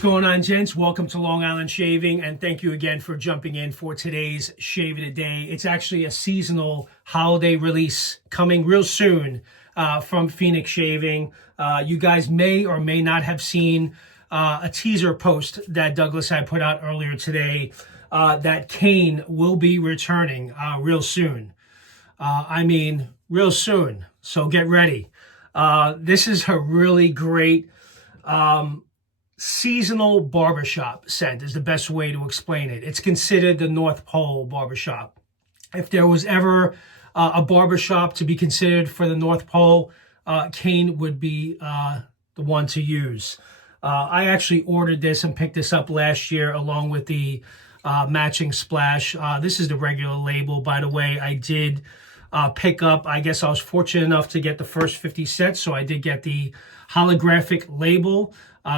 What's going on, gents? Welcome to Long Island Shaving, and thank you again for jumping in for today's Shave of the Day. It's actually a seasonal holiday release coming real soon from Phoenix Shaving. You guys may or may not have seen a teaser post that Douglas had put out earlier today that Kane will be returning real soon. I mean, real soon. So get ready. This is a really great seasonal barbershop scent is the best way to explain it. It's considered the North Pole Barbershop. If there was ever a barbershop to be considered for the North Pole, Kane would be the one to use. I actually ordered this and picked this up last year along with the matching splash. This is the regular label, by the way. I did pick up, I guess I was fortunate enough to get the first 50 sets, so I did get the holographic label.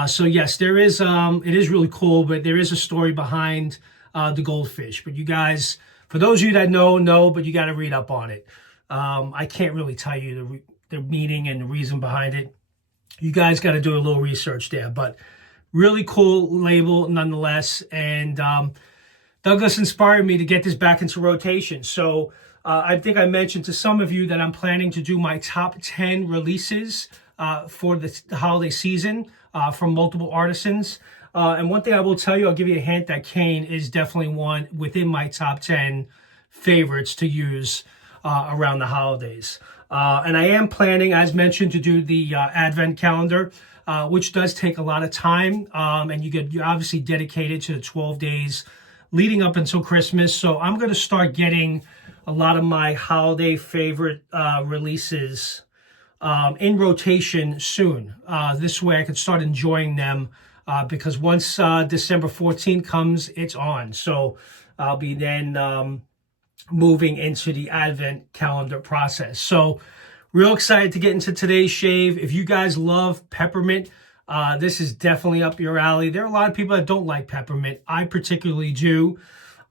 So yes, there is it is really cool, but there is a story behind the goldfish. But you guys, for those of you that know, but you got to read up on it. I can't really tell you the meaning and the reason behind it. You guys got to do a little research there, but really cool label nonetheless. And Douglas inspired me to get this back into rotation. So I think I mentioned to some of you that I'm planning to do my top 10 releases for the holiday season from multiple artisans. And one thing I will tell you, I'll give you a hint that Kane is definitely one within my top 10 favorites to use around the holidays. And I am planning, as mentioned, to do the Advent calendar, which does take a lot of time. And you're obviously dedicated to the 12 days leading up until Christmas. So I'm going to start getting a lot of my holiday favorite releases in rotation soon. This way I can start enjoying them because once December 14th comes, it's on. So I'll be then moving into the Advent calendar process. So real excited to get into today's shave. If you guys love peppermint, this is definitely up your alley. There are a lot of people that don't like peppermint. I particularly do.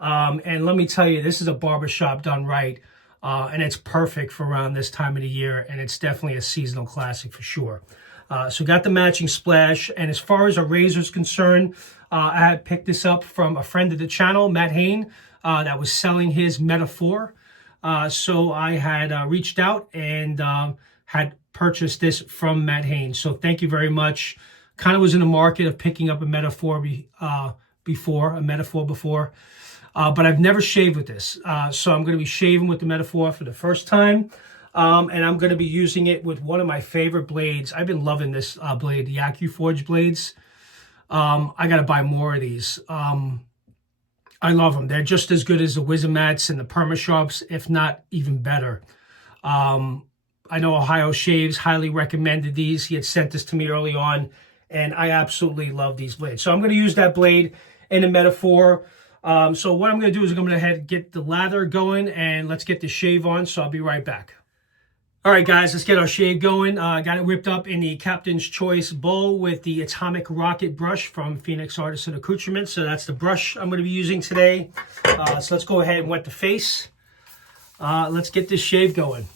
And let me tell you, this is a barbershop done right. And it's perfect for around this time of the year. And it's definitely a seasonal classic for sure. So got the matching splash. And as far as a razor is concerned, I had picked this up from a friend of the channel, Matt Hain, that was selling his Metaphor. So I had reached out and had purchased this from Matt Hain. So thank you very much. Kind of was in the market of picking up a Metaphor before. But I've never shaved with this. So I'm going to be shaving with the Metaphor for the first time. And I'm going to be using it with one of my favorite blades. I've been loving this blade, the AccuForge blades. I got to buy more of these. I love them. They're just as good as the Wizamats and the Permasharps, if not even better. I know Ohio Shaves highly recommended these. He had sent this to me early on, and I absolutely love these blades. So I'm going to use that blade in the Metaphor. So what I'm going to do is I'm going to head and get the lather going, and let's get the shave on. So I'll be right back. All right, guys, let's get our shave going. Got it whipped up in the Captain's Choice bowl with the Atomic Rocket brush from Phoenix Artisan Accoutrement. So that's the brush I'm going to be using today. So let's go ahead and wet the face. Let's get this shave going.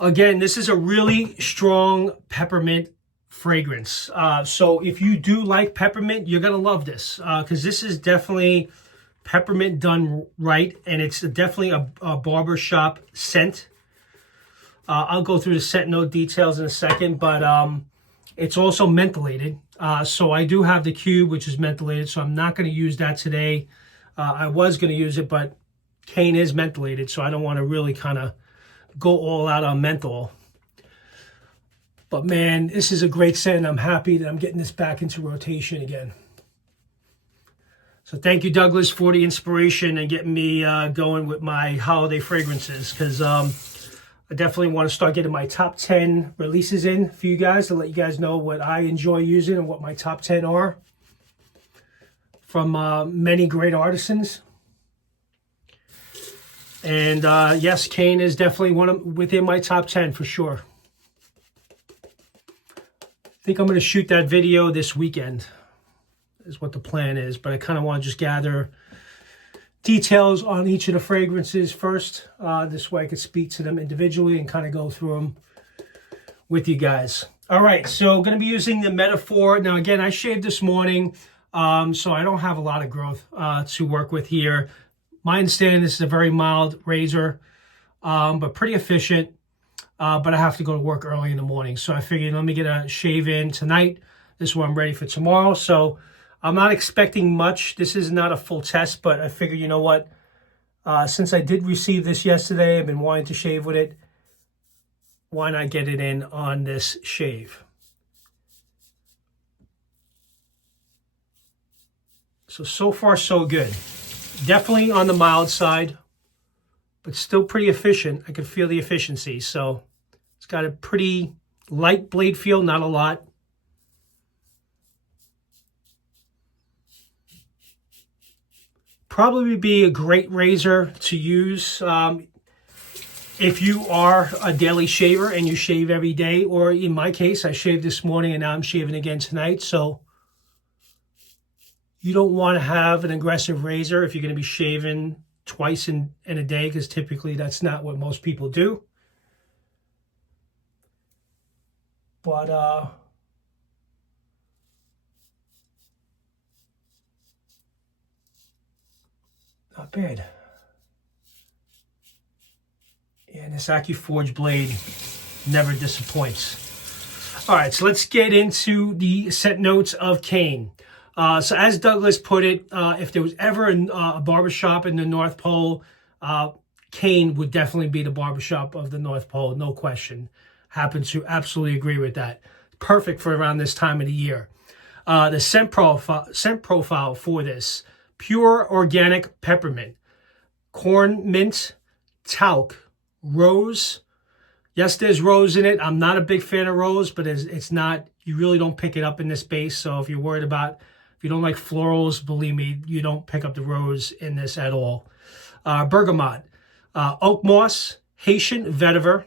Again, this is a really strong peppermint fragrance. So if you do like peppermint, you're going to love this because this is definitely peppermint done right, and it's definitely a barbershop scent. I'll go through the scent note details in a second, but it's also mentholated. So I do have the cube, which is mentholated, so I'm not going to use that today. I was going to use it, but Kane is mentholated, so I don't want to really kind of go all out on menthol. But man, this is a great scent, and I'm happy that I'm getting this back into rotation again. So thank you, Douglas, for the inspiration and getting me going with my holiday fragrances, because I definitely want to start getting my top 10 releases in for you guys to let you guys know what I enjoy using and what my top 10 are from many great artisans. And yes, Kane is definitely within my top 10 for sure. I think I'm going to shoot that video this weekend is what the plan is, but I kind of want to just gather details on each of the fragrances first. This way I could speak to them individually and kind of go through them with you guys. All right, so going to be using the Metaphor. Now, again, I shaved this morning, so I don't have a lot of growth to work with here. My understanding, this is a very mild razor, but pretty efficient. But I have to go to work early in the morning, so I figured let me get a shave in tonight. This one I'm ready for tomorrow, so I'm not expecting much. This is not a full test, but I figured, you know what? Since I did receive this yesterday, I've been wanting to shave with it. Why not get it in on this shave? So far, so good. Definitely on the mild side, but still pretty efficient. I can feel the efficiency. So it's got a pretty light blade feel, not a lot. Probably be a great razor to use if you are a daily shaver and you shave every day, or in my case, I shaved this morning and now I'm shaving again tonight. So you don't want to have an aggressive razor if you're going to be shaving twice in a day, because typically that's not what most people do. But not bad. And this AccuForge blade never disappoints. All right, so let's get into the scent notes of cane. So as Douglas put it, if there was ever a barbershop in the North Pole, cane would definitely be the barbershop of the North Pole, no question. Happen to absolutely agree with that. Perfect for around this time of the year. The scent profile for this: pure organic peppermint, cornmint, talc, rose. Yes, there's rose in it. I'm not a big fan of rose, but it's not, you really don't pick it up in this base. So if you're worried about, if you don't like florals, believe me, you don't pick up the rose in this at all. Bergamot, Oakmoss, Haitian Vetiver,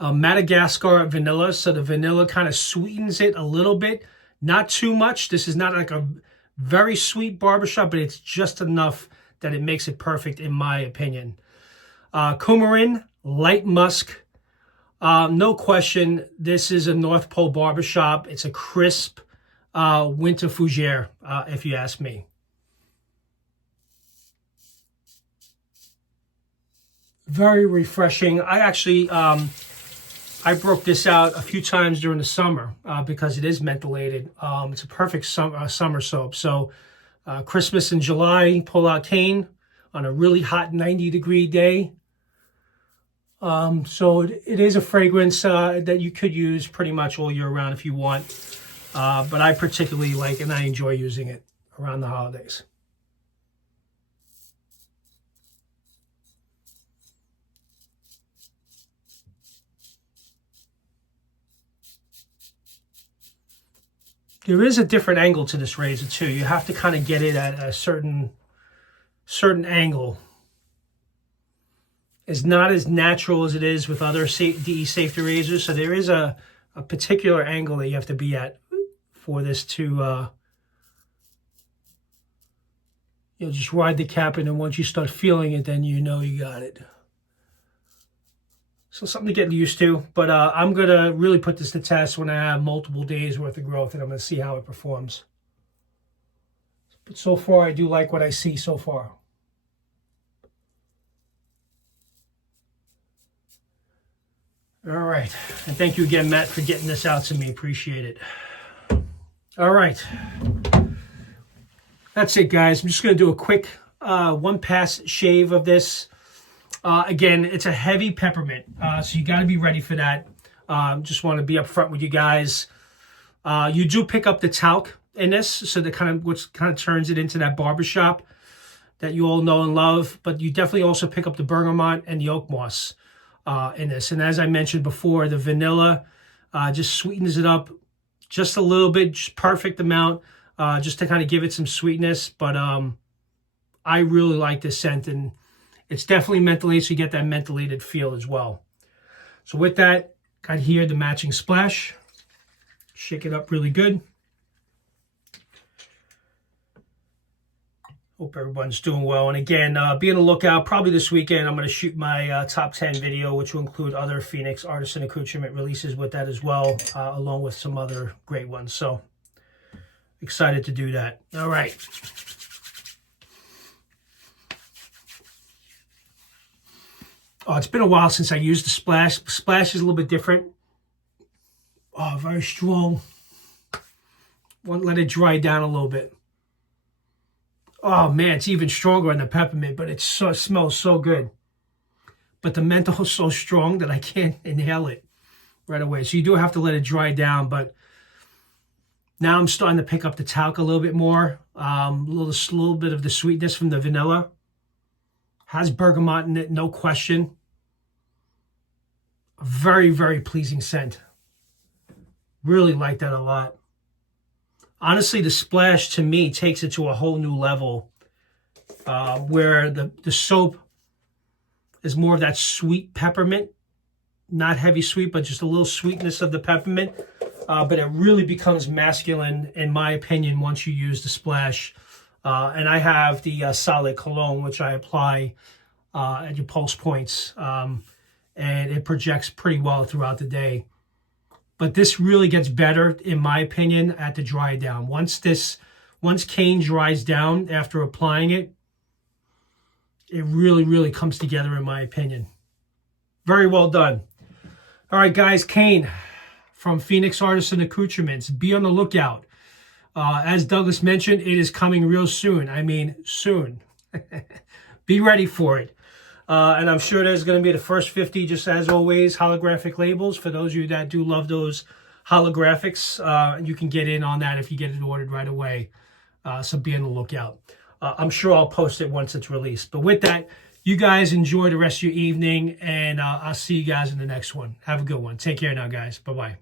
Madagascar vanilla. So the vanilla kind of sweetens it a little bit. Not too much. This is not like a very sweet barbershop, but it's just enough that it makes it perfect in my opinion. Coumarin, light musk. No question, this is a North Pole barbershop. It's a crisp winter fougère, if you ask me. Very refreshing. I actually, I broke this out a few times during the summer because it is mentholated. It's a perfect summer soap. So Christmas in July, pull out cane on a really hot 90-degree day. So it is a fragrance that you could use pretty much all year round if you want. But I particularly like and I enjoy using it around the holidays. There is a different angle to this razor too. You have to kind of get it at a certain angle. It's not as natural as it is with other DE safety razors. So there is a particular angle that you have to be at for this to, you'll just ride the cap, and then once you start feeling it, then you know you got it. So something to get used to, but I'm going to really put this to test when I have multiple days worth of growth, and I'm going to see how it performs. But so far, I do like what I see so far. All right, and thank you again, Matt, for getting this out to me. Appreciate it. All right, that's it, guys. I'm just going to do a quick one-pass shave of this. Again, it's a heavy peppermint, so you got to be ready for that. Just want to be upfront with you guys. You do pick up the talc in this, so that kind of turns it into that barbershop that you all know and love. But you definitely also pick up the bergamot and the oakmoss in this. And as I mentioned before, the vanilla just sweetens it up just a little bit, just perfect amount, just to kind of give it some sweetness. But I really like this scent, and it's definitely mentholated, so you get that mentholated feel as well. So with that, got here the matching splash. Shake it up really good. Hope everyone's doing well. And again, be on the lookout. Probably this weekend, I'm going to shoot my top 10 video, which will include other Phoenix artisan accoutrement releases with that as well, along with some other great ones. So excited to do that. All right. Oh, it's been a while since I used the Splash. Splash is a little bit different. Oh, very strong. Want to let it dry down a little bit. Oh man, it's even stronger on the Peppermint, but it smells so good. But the menthol is so strong that I can't inhale it right away. So you do have to let it dry down. But now I'm starting to pick up the Talc a little bit more. A little bit of the sweetness from the vanilla. Has bergamot in it, no question. A very, very pleasing scent. Really like that a lot. Honestly, the Splash to me takes it to a whole new level, where the soap is more of that sweet peppermint, not heavy sweet, but just a little sweetness of the peppermint. But it really becomes masculine, in my opinion, once you use the Splash. And I have the solid cologne, which I apply at your pulse points, and it projects pretty well throughout the day. But this really gets better, in my opinion, at the dry down. Once cane dries down after applying it, it really, really comes together, in my opinion. Very well done. All right, guys, cane from Phoenix Artisan Accoutrements. Be on the lookout. As Douglas mentioned, it is coming real soon. I mean, soon. Be ready for it. And I'm sure there's going to be the first 50, just as always, holographic labels. For those of you that do love those holographics, you can get in on that if you get it ordered right away. So be on the lookout. I'm sure I'll post it once it's released. But with that, you guys enjoy the rest of your evening, and I'll see you guys in the next one. Have a good one. Take care now, guys. Bye-bye.